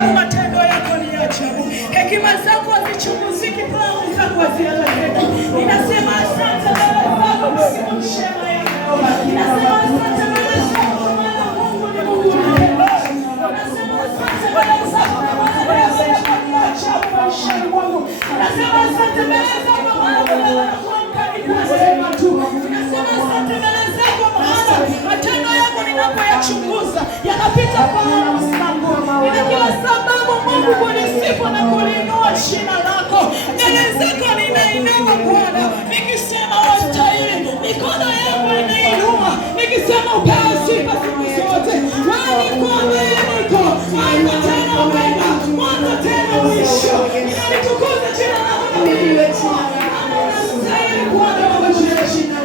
Matendo yako ni ajabu. Hekima zako hazichunguziki, fahamu zako hazieleweki. Ninasema asante mbele zako kwa siku njema ya leo. Ninasema asante mbele zako kwa maana Mungu ni Mungu mwema. Ninasema asante mbele zako kwa maana neema yako ni ajabu maishani mwangu. Ninasema asante mbele zako kwa maana kuamka ni kwa neema tu. Ninasema asante mbele zako kwa maana matendo yako ninapoyachunguza yanapita fahamu zangu. Nina kila sababu Mungu kulisifu na kuliinua jina lako. Mbele zako ninainua Bwana, nikisema wastahili. Mikono yangu inainua nikisema upewe sifa siku zote. Wewe ni mwaminifu, Alfa tena Omega, mwanzo tena mwisho. Ninalitukuza jina lako na kuliinua. Unastahili Bwana wa majeshi. Jina